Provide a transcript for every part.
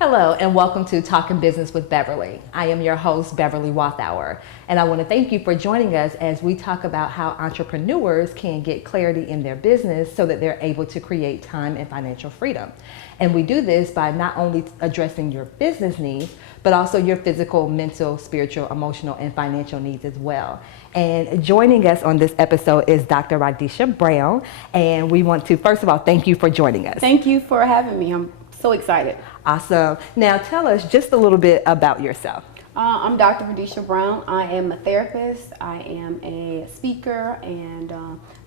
Hello and welcome to Talking Business with Beverly. I am your host, Beverly Wathauer, and I want to thank you for joining us as we talk about how entrepreneurs can get clarity in their business so that they're able to create time and financial freedom. And we do this by not only addressing your business needs, but also your physical, mental, spiritual, emotional, and financial needs as well. And joining us on this episode is Dr. Radisha Brown, and we want to, first of all, thank you for joining us. Thank you for having me. I'm so excited. Awesome. Now tell us just a little bit about yourself. I'm Dr. Radisha Brown. I am a therapist. I am a speaker and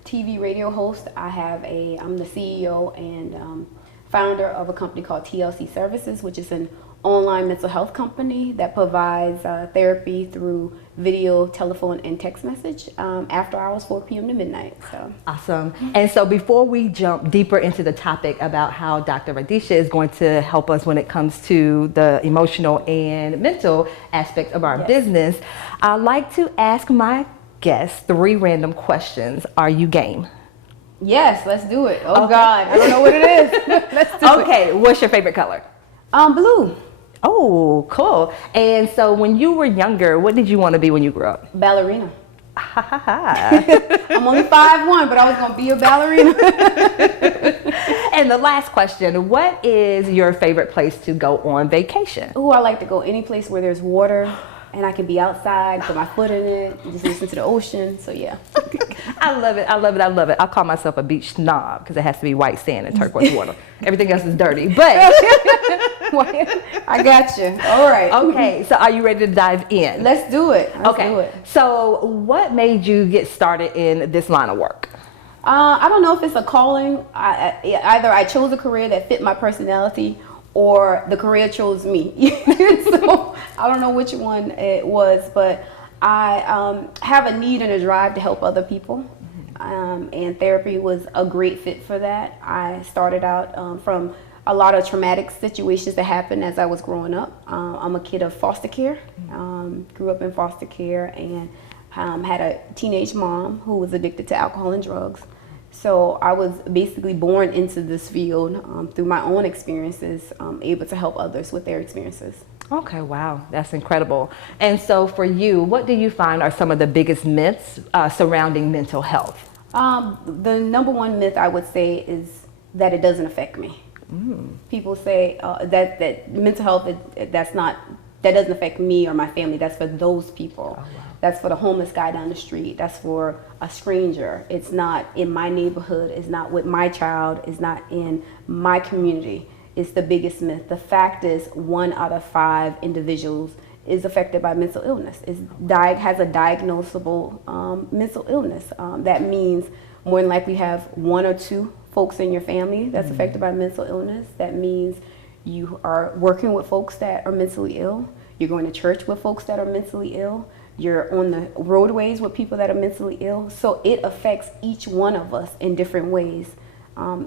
TV radio host. I'm the CEO and founder of a company called TLC Services, which is an online mental health company that provides therapy through video, telephone, and text message after hours, 4 p.m. to midnight. So awesome. And so before we jump deeper into the topic about how Dr. Radisha is going to help us when it comes to the emotional and mental aspect of our business, I'd like to ask my guests 3 random questions. Are you game? Yes, let's do it. Oh, okay. God, I don't know what it is. Let's do it. Okay, what's your favorite color? Blue. Oh, cool. And so when you were younger, what did you want to be when you grew up? Ballerina. I'm only 5'1", but I was going to be a ballerina. And the last question, what is your favorite place to go on vacation? Oh, I like to go any place where there's water and I can be outside, put my foot in it, and just listen to the ocean. So yeah. I love it. I love it. I love it. I call myself a beach snob because it has to be white sand and turquoise water. Everything else is dirty, but I got you. All right. Okay. So are you ready to dive in? Let's do it. Let's do it. So what made you get started in this line of work? I don't know if it's a calling. Either I chose a career that fit my personality or the career chose me. So I don't know which one it was, but I have a need and a drive to help other people. And therapy was a great fit for that. I started out from a lot of traumatic situations that happened as I was growing up. I'm a kid of foster care, grew up in foster care and had a teenage mom who was addicted to alcohol and drugs. So I was basically born into this field through my own experiences, able to help others with their experiences. Okay, wow, that's incredible. And so for you, what do you find are some of the biggest myths surrounding mental health? The number one myth I would say is that it doesn't affect me. People say that mental health, that doesn't affect me or my family. That's for those people. Oh, wow. That's for the homeless guy down the street. That's for a stranger. It's not in my neighborhood. It's not with my child. It's not in my community. It's the biggest myth. The fact is 1 out of 5 individuals is affected by mental illness. Has a diagnosable mental illness. That means more than likely you have 1 or 2 folks in your family that's affected by mental illness. That means you are working with folks that are mentally ill. You're going to church with folks that are mentally ill. You're on the roadways with people that are mentally ill. So it affects each one of us in different ways.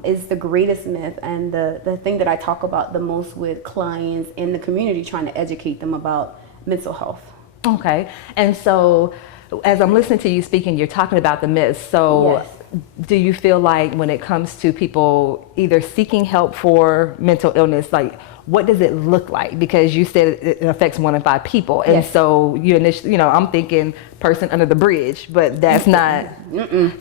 Is the greatest myth and the thing that I talk about the most with clients in the community, trying to educate them about mental health. Okay. And so as I'm listening to you speaking, you're talking about the myths. So yes. Do you feel like when it comes to people either seeking help for mental illness, like what does it look like? Because you said it affects 1 in 5 people. And yes. So you initially, I'm thinking person under the bridge, but that's not.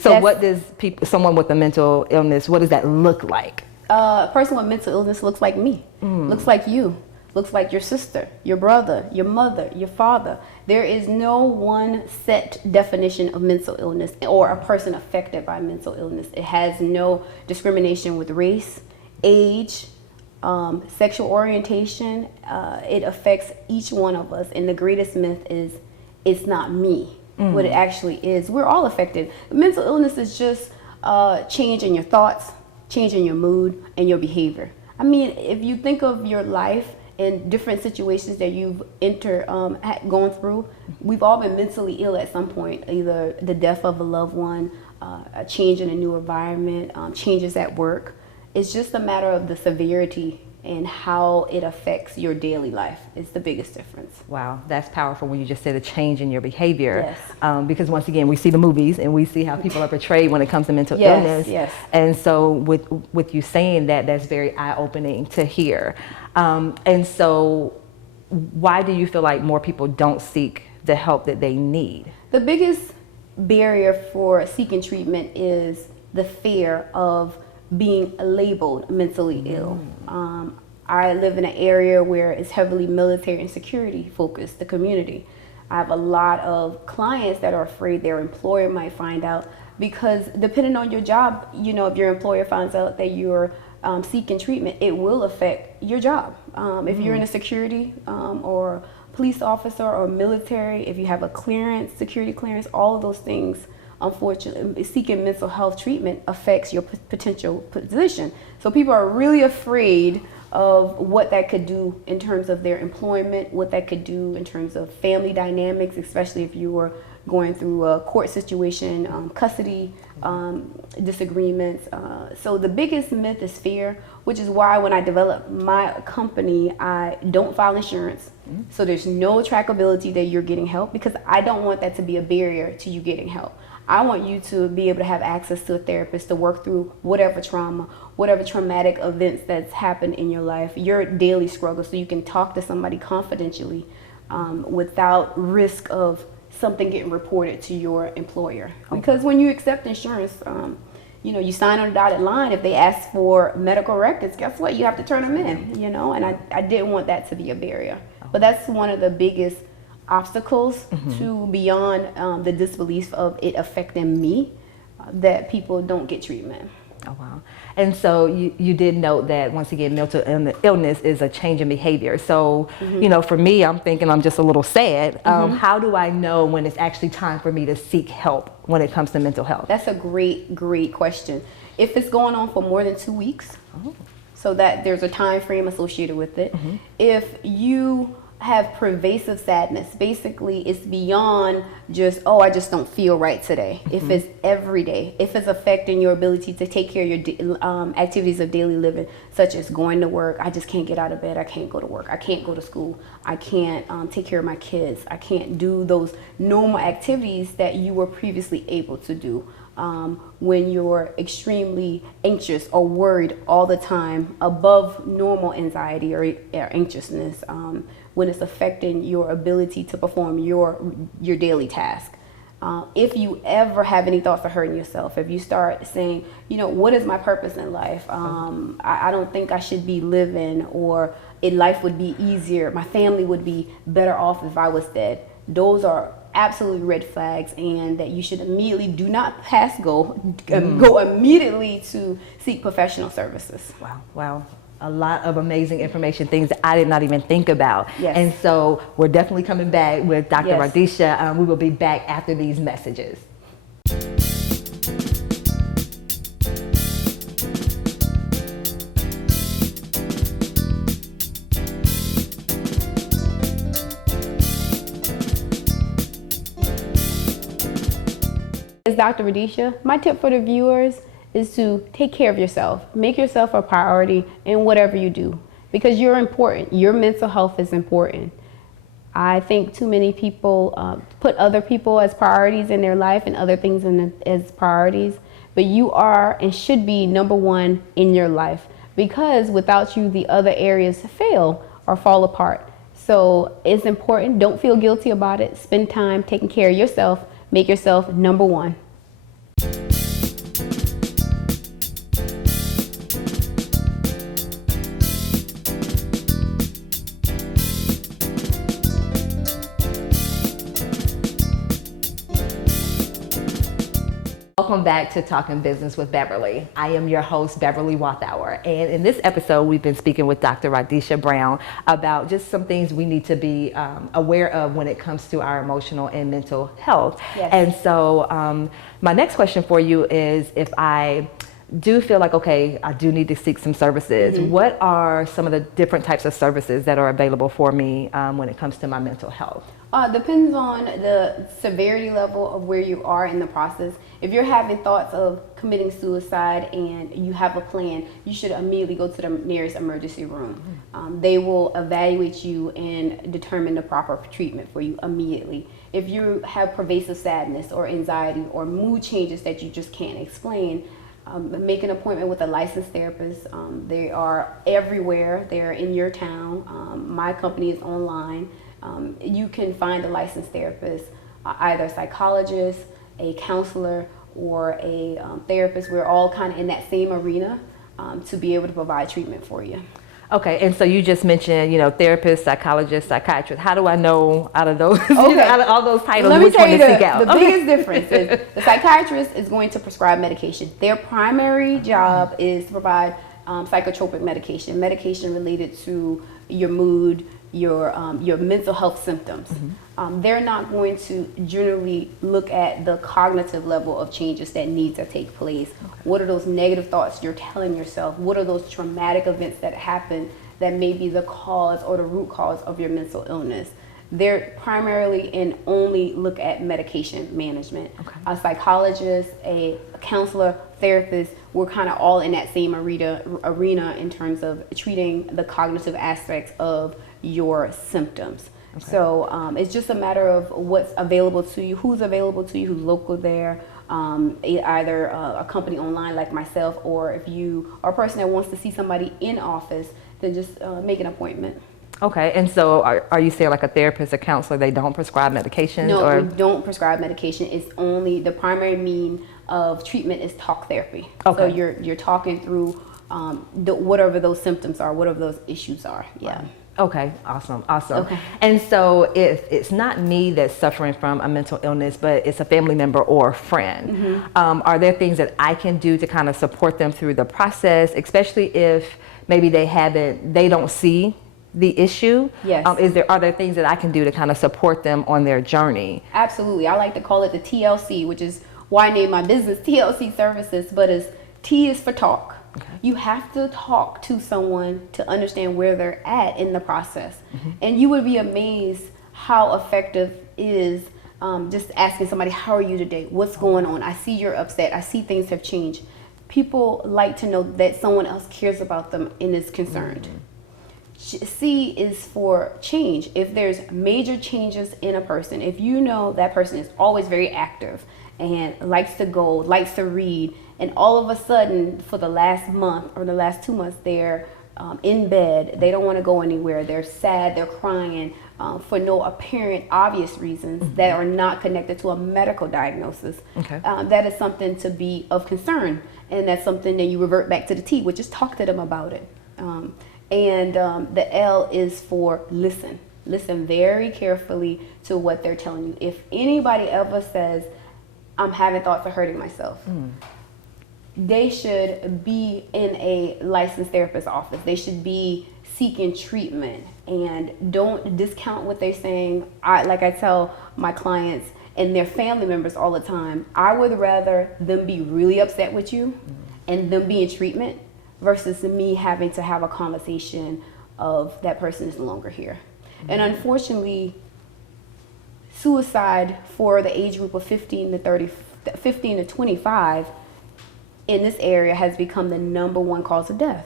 So what does someone with a mental illness, what does that look like? A person with mental illness looks like me, looks like you. Looks like your sister, your brother, your mother, your father. There is no one set definition of mental illness or a person affected by mental illness. It has no discrimination with race, age, sexual orientation. It affects each one of us. And the greatest myth is it's not me. What it actually is. We're all affected. Mental illness is just change in your thoughts, change in your mood, and your behavior. I mean, if you think of your life, in different situations that you've gone through, we've all been mentally ill at some point, either the death of a loved one, a change in a new environment, changes at work. It's just a matter of the severity and how it affects your daily life. It's the biggest difference. Wow, that's powerful when you just say the change in your behavior. Yes. Because once again, we see the movies and we see how people are portrayed when it comes to mental illness. Yes. And so with you saying that, that's very eye-opening to hear. And so why do you feel like more people don't seek the help that they need? The biggest barrier for seeking treatment is the fear of being labeled mentally ill. I live in an area where it's heavily military and security focused, the community. I have a lot of clients that are afraid their employer might find out, because depending on your job, you know, if your employer finds out that you're seeking treatment, it will affect your job. If you're in a security or police officer or military, if you have a clearance, security clearance, all of those things, unfortunately, seeking mental health treatment affects your potential position. So people are really afraid of what that could do in terms of their employment, what that could do in terms of family dynamics, especially if you were going through a court situation, custody disagreements. So the biggest myth is fear, which is why when I developed my company, I don't file insurance. So there's no trackability that you're getting help, because I don't want that to be a barrier to you getting help. I want you to be able to have access to a therapist to work through whatever trauma, whatever traumatic events that's happened in your life, your daily struggle, so you can talk to somebody confidentially without risk of something getting reported to your employer. Because when you accept insurance, you know, you sign on a dotted line. If they ask for medical records, guess what? You have to turn them in, you know, and I didn't want that to be a barrier. But that's one of the biggest obstacles to beyond the disbelief of it affecting me, that people don't get treatment. Oh, wow. And so you did note that, once again, mental illness is a change in behavior. So, you know, for me, I'm thinking I'm just a little sad. How do I know when it's actually time for me to seek help when it comes to mental health? That's a great question. If it's going on for more than 2 weeks, so that there's a time frame associated with it. If you have pervasive sadness, basically it's beyond just, oh, I just don't feel right today. If it's every day, if it's affecting your ability to take care of your activities of daily living, such as going to work, I just can't get out of bed, I can't go to work, I can't go to school, I can't take care of my kids, I can't do those normal activities that you were previously able to do. When you're extremely anxious or worried all the time, above normal anxiety or anxiousness, when it's affecting your ability to perform your daily task. If you ever have any thoughts of hurting yourself, if you start saying, you know, what is my purpose in life? I don't think I should be living, or life would be easier, my family would be better off if I was dead. Those are absolutely red flags, and that you should immediately do not go immediately to seek professional services. Wow. A lot of amazing information, things that I did not even think about. Yes. And so we're definitely coming back with Dr. Yes. Radisha. We will be back after these messages. As Dr. Radisha, my tip for the viewers is to take care of yourself. Make yourself a priority in whatever you do, because you're important. Your mental health is important. I think too many people put other people as priorities in their life and other things as priorities, but you are and should be number one in your life, because without you, the other areas fail or fall apart. So it's important. Don't feel guilty about it. Spend time taking care of yourself. Make yourself number one. Welcome back to Talking Business with Beverly. I am your host, Beverly Wathour. And in this episode, we've been speaking with Dr. Radisha Brown about just some things we need to be aware of when it comes to our emotional and mental health. Yes. And so my next question for you is, if I do feel like, okay, I do need to seek some services, what are some of the different types of services that are available for me when it comes to my mental health? Depends on the severity level of where you are in the process. If you're having thoughts of committing suicide and you have a plan, you should immediately go to the nearest emergency room. They will evaluate you and determine the proper treatment for you immediately. If you have pervasive sadness or anxiety or mood changes that you just can't explain, make an appointment with a licensed therapist. They are everywhere. They're in your town. My company is online. You can find a licensed therapist, either a psychologist, a counselor, or a therapist. We're all kind of in that same arena to be able to provide treatment for you. Okay, and so you just mentioned, therapist, psychologist, psychiatrist. How do I know out of those, out of all those titles, which one to seek out? The biggest difference is the psychiatrist is going to prescribe medication. Their primary job is to provide psychotropic medication related to your mood, your mental health symptoms. They're not going to generally look at the cognitive level of changes that need to take place. What are those negative thoughts you're telling yourself? What are those traumatic events that happen that may be the cause or the root cause of your mental illness? They're primarily and only look at medication management. A psychologist, a counselor, therapist, we're kind of all in that same arena in terms of treating the cognitive aspects of your symptoms. So it's just a matter of what's available to you, who's available to you, who's local there, either a company online like myself, or if you are a person that wants to see somebody in office, then just make an appointment. Okay, and so are you saying like a therapist, a counselor, they don't prescribe medications? No, we don't prescribe medication. It's only the primary mean of treatment is talk therapy. So you're talking through whatever those symptoms are, whatever those issues are. Yeah. Okay, awesome. And so if it's not me that's suffering from a mental illness, but it's a family member or a friend, are there things that I can do to kind of support them through the process, especially if maybe they don't see the issue? Yes. Are there things that I can do to kind of support them on their journey? Absolutely. I like to call it the TLC, which is why I named my business TLC Services, but T is for talk. You have to talk to someone to understand where they're at in the process. And you would be amazed how effective is just asking somebody, how are you today? What's going on? I see you're upset. I see things have changed. People like to know that someone else cares about them and is concerned. C is for change. If there's major changes in a person, if you know that person is always very active and likes to go, likes to read, and all of a sudden for the last month or the last 2 months they're in bed, they don't want to go anywhere, they're sad, they're crying for no apparent obvious reasons that are not connected to a medical diagnosis, that is something to be of concern, and that's something that you revert back to the T, which is talk to them about it. And the L is for listen. Listen very carefully to what they're telling you. If anybody ever says, I'm having thoughts of hurting myself, they should be in a licensed therapist's office. They should be seeking treatment, and don't discount what they're saying. Like I tell my clients and their family members all the time, I would rather them be really upset with you and them be in treatment versus me having to have a conversation of that person is no longer here. And unfortunately, suicide for the age group of 15 to 25 in this area has become the #1 cause of death.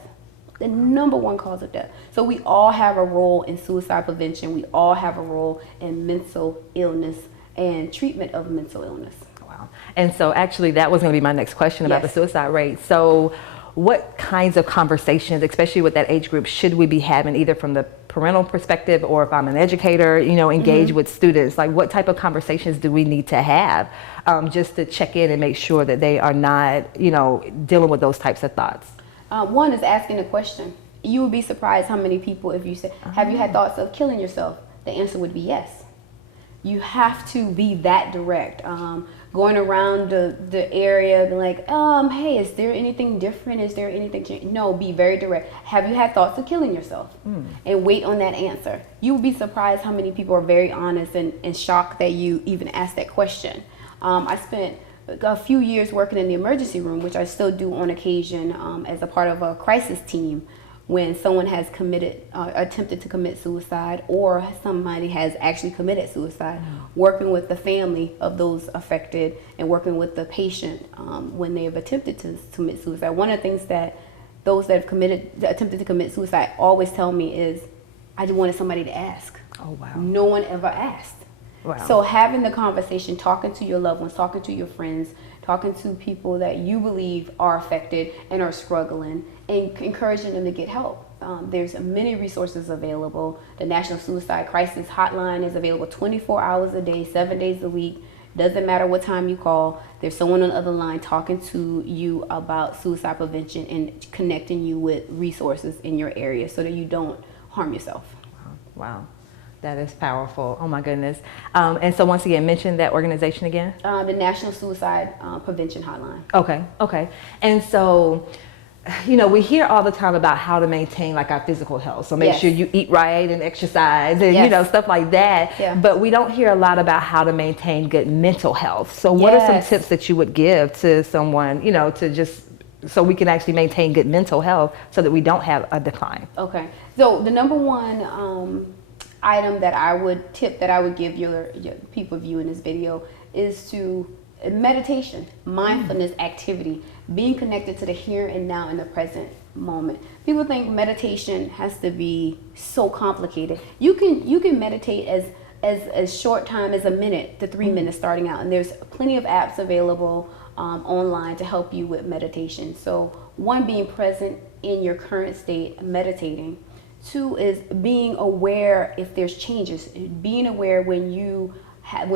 The #1 cause of death. So we all have a role in suicide prevention. We all have a role in mental illness and treatment of mental illness. Wow. And so actually that was going to be my next question about the suicide rate. So what kinds of conversations, especially with that age group, should we be having, either from the parental perspective or if I'm an educator, engage with students? Like, what type of conversations do we need to have just to check in and make sure that they are not, dealing with those types of thoughts? One is asking a question. You would be surprised how many people, if you say, have you had thoughts of killing yourself? The answer would be yes. You have to be that direct. Going around the area, like, hey, is there anything different? Is there anything changed? No, be very direct. Have you had thoughts of killing yourself? And wait on that answer. You would be surprised how many people are very honest and shocked that you even asked that question. I spent a few years working in the emergency room, which I still do on occasion as a part of a crisis team. When someone has attempted to commit suicide, or somebody has actually committed suicide, working with the family of those affected and working with the patient when they have attempted to commit suicide. One of the things that those that have attempted to commit suicide always tell me is, I just wanted somebody to ask. Oh, wow. No one ever asked. Wow. So having the conversation, talking to your loved ones, talking to your friends, talking to people that you believe are affected and are struggling, and encouraging them to get help. There's many resources available. The National Suicide Crisis Hotline is available 24 hours a day, 7 days a week. Doesn't matter what time you call. There's someone on the other line talking to you about suicide prevention and connecting you with resources in your area so that you don't harm yourself. Wow. That is powerful. Oh my goodness. And so once again, mention that organization again. The National Suicide Prevention Hotline. Okay. And so, we hear all the time about how to maintain like our physical health. So make sure you eat right and exercise and, stuff like that. Yeah. But we don't hear a lot about how to maintain good mental health. So what are some tips that you would give to someone, to just, so we can actually maintain good mental health so that we don't have a decline? Okay. So the number one item that I would give your people viewing this video is to meditation, mindfulness activity, being connected to the here and now in the present moment. People think meditation has to be so complicated. You can meditate as short time as a minute to 3 minutes starting out, and there's plenty of apps available online to help you with meditation. So one, being present in your current state, meditating. Two is being aware if there's changes, being aware when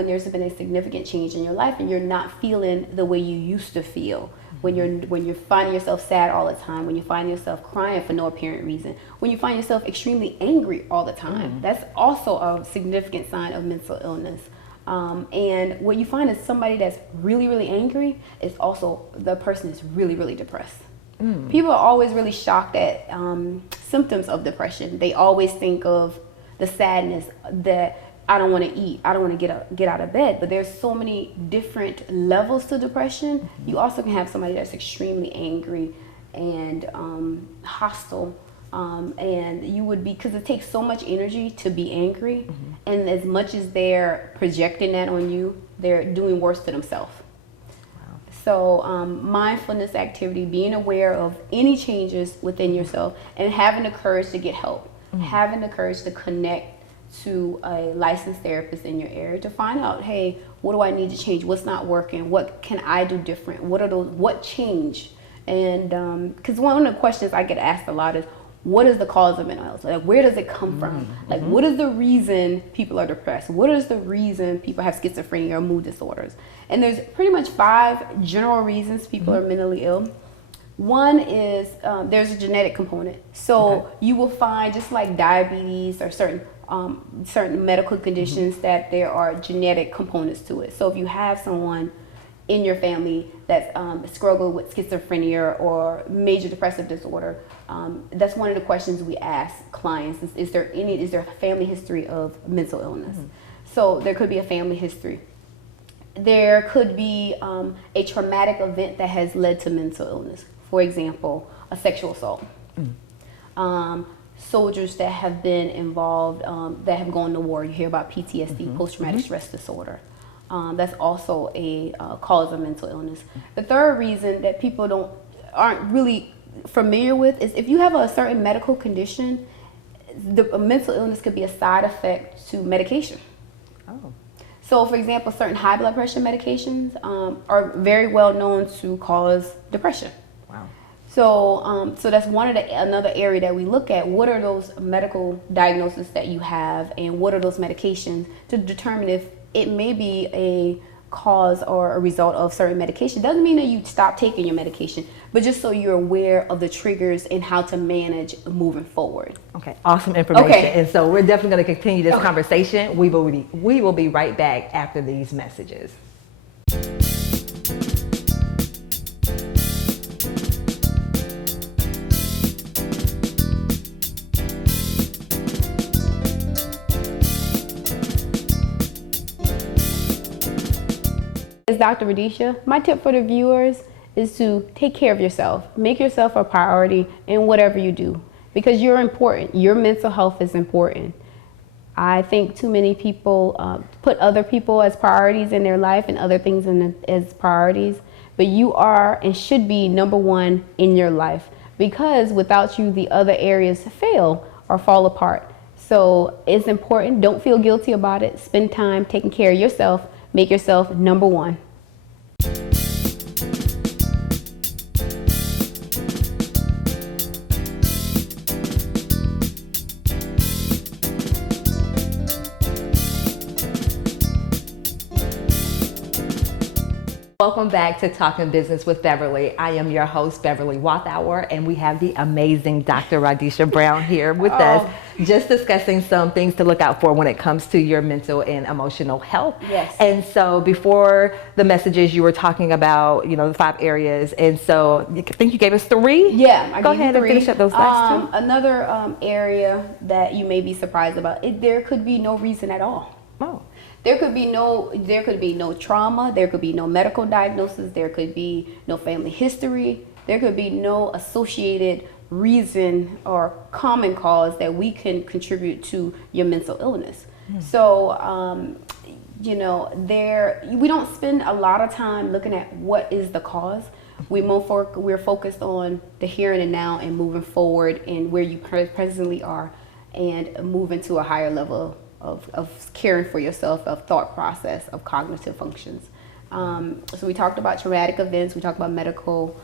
there's been a significant change in your life and you're not feeling the way you used to feel. When you're finding yourself sad all the time, when you find yourself crying for no apparent reason, when you find yourself extremely angry all the time, that's also a significant sign of mental illness. And what you find is somebody that's really, really angry is also the person is really, really depressed. People are always really shocked at symptoms of depression. They always think of the sadness that I don't want to eat, I don't want to get out of bed. But there's so many different levels to depression. You also can have somebody that's extremely angry and hostile, and you would be, because it takes so much energy to be angry, and as much as they're projecting that on you, they're doing worse to themselves. So mindfulness activity, being aware of any changes within yourself and having the courage to get help, having the courage to connect to a licensed therapist in your area to find out, hey, what do I need to change? What's not working? What can I do different? What change? And because one of the questions I get asked a lot is, what is the cause of mental health? Like, where does it come from? Like, what is the reason people are depressed? What is the reason people have schizophrenia or mood disorders? And there's pretty much 5 general reasons people are mentally ill. One is there's a genetic component. So you will find, just like diabetes or certain medical conditions, that there are genetic components to it. So if you have someone in your family that's struggled with schizophrenia or major depressive disorder, that's one of the questions we ask clients is there a family history of mental illness? So there could be a family history. There could be a traumatic event that has led to mental illness. For example, a sexual assault. Soldiers that have been involved, that have gone to war. You hear about PTSD, post-traumatic stress disorder. That's also a cause of mental illness. The third reason that people aren't really familiar with is if you have a certain medical condition, the mental illness could be a side effect to medication. So, for example, certain high blood pressure medications are very well known to cause depression. So, so that's another area that we look at. What are those medical diagnoses that you have, and what are those medications, to determine if it may be a cause or a result of certain medication. Doesn't mean that you stop taking your medication, but just so you're aware of the triggers and how to manage moving forward. Okay, awesome information. Okay. And so we're definitely going to continue this conversation. We will be right back after these messages. As Dr. Radisha, my tip for the viewers is to take care of yourself. Make yourself a priority in whatever you do, because you're important. Your mental health is important. I think too many people put other people as priorities in their life and other things as priorities, but you are and should be number one in your life, because without you, the other areas fail or fall apart. So it's important. Don't feel guilty about it. Spend time taking care of yourself. Make yourself number one. Welcome back to Talking Business with Beverly. I am your host, Beverly Wathauer, and we have the amazing Dr. Radisha Brown here with us, just discussing some things to look out for when it comes to your mental and emotional health. Yes. And so before the messages, you were talking about, the 5 areas. And so I think you gave us 3. Yeah, I Go gave you ahead and 3. finish up those last 2. Another area that you may be surprised about, there could be no reason at all. Oh. There could be no trauma, there could be no medical diagnosis, there could be no family history, there could be no associated reason or common cause that we can contribute to your mental illness. So, we don't spend a lot of time looking at what is the cause. We're focused on the here and the now and moving forward and where you presently are and moving to a higher level of caring for yourself, of thought process, of cognitive functions. So we talked about traumatic events, we talked about medical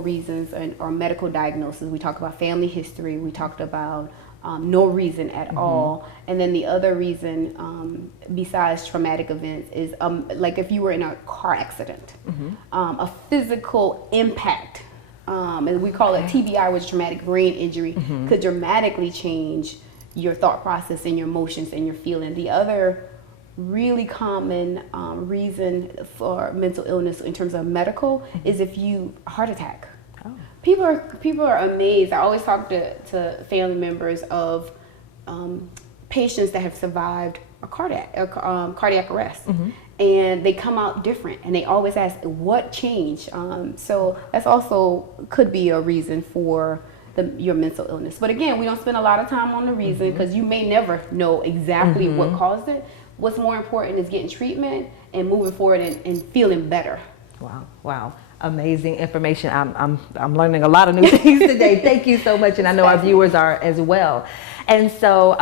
reasons or medical diagnosis, we talked about family history, we talked about no reason at all. And then the other reason besides traumatic events is like if you were in a car accident, a physical impact, and we call it TBI, which is traumatic brain injury, could dramatically change your thought process and your emotions and your feeling. The other really common reason for mental illness in terms of medical is if you heart attack. Oh. People are amazed. I always talk to family members of patients that have survived a cardiac arrest, and they come out different, and they always ask what changed. So that's also could be a reason for your mental illness. But again, we don't spend a lot of time on the reason because you may never know exactly what caused it. What's more important is getting treatment and moving forward and feeling better. Wow. Amazing information. I'm learning a lot of new things today. Thank you so much, and I know our viewers are as well. And so,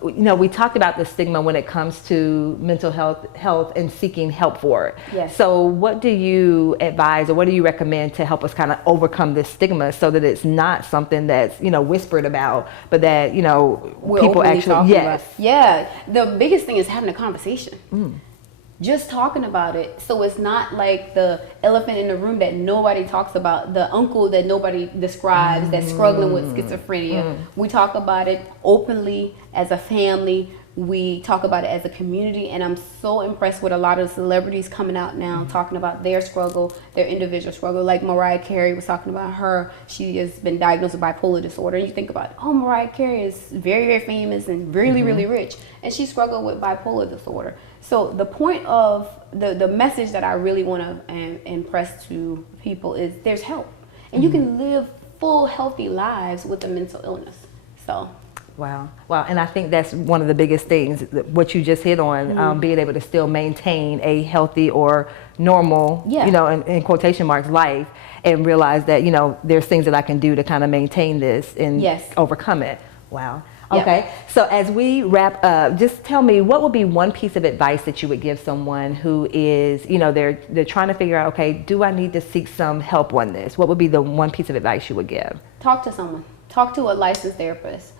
we talked about the stigma when it comes to mental health and seeking help for it. Yes. So what do you advise or what do you recommend to help us kind of overcome this stigma so that it's not something that's, whispered about, but that, We're people openly actually, talking yes. about. Yeah. The biggest thing is having a conversation. Just talking about it, so it's not like the elephant in the room that nobody talks about, the uncle that nobody describes that's struggling with schizophrenia. We talk about it openly as a family. We talk about it as a community, and I'm so impressed with a lot of celebrities coming out now talking about their struggle, their individual struggle. Like Mariah Carey was talking about she has been diagnosed with bipolar disorder. And you think about, Mariah Carey is very, very famous and really, really rich, and she struggled with bipolar disorder. So the point of the message that I really want to impress to people is there's help, and you can live full, healthy lives with a mental illness. So. Wow. And I think that's one of the biggest things, what you just hit on, being able to still maintain a healthy or normal, in quotation marks, life, and realize that, there's things that I can do to kind of maintain this and overcome it. Wow. Okay. So as we wrap up, just tell me, what would be one piece of advice that you would give someone who is, they're trying to figure out, okay, do I need to seek some help on this? What would be the one piece of advice you would give? Talk to someone. Talk to a licensed therapist.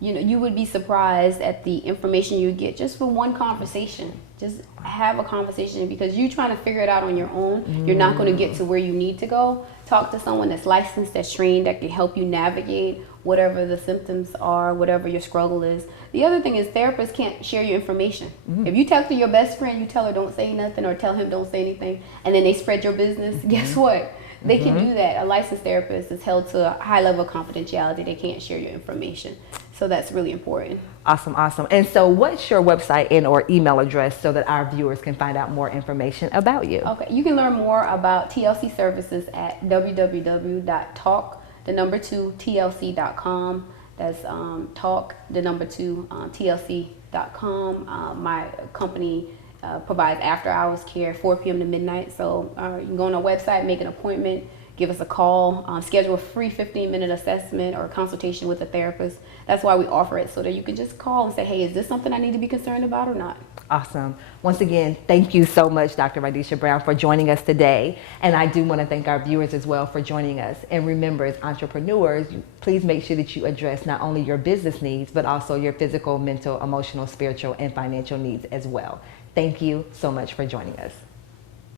You would be surprised at the information you get just for one conversation. Just have a conversation, because you trying to figure it out on your own. You're not going to get to where you need to go. Talk to someone that's licensed, that's trained, that can help you navigate whatever the symptoms are, whatever your struggle is. The other thing is therapists can't share your information. If you talk to your best friend, you tell her don't say nothing, or tell him don't say anything, and then they spread your business, guess what? They can do that. A licensed therapist is held to a high level of confidentiality. They can't share your information. So that's really important. Awesome. And so what's your website and or email address so that our viewers can find out more information about you? Okay, you can learn more about TLC services at www.talk2tlc.com. That's talk2tlc.com. My company provides after hours care, 4 p.m. to midnight. So you can go on our website, make an appointment, give us a call, schedule a free 15-minute assessment or consultation with a therapist. That's why we offer it, so that you can just call and say, hey, is this something I need to be concerned about or not? Awesome. Once again, thank you so much, Dr. Radisha Brown, for joining us today. And I do want to thank our viewers as well for joining us. And remember, as entrepreneurs, please make sure that you address not only your business needs, but also your physical, mental, emotional, spiritual, and financial needs as well. Thank you so much for joining us.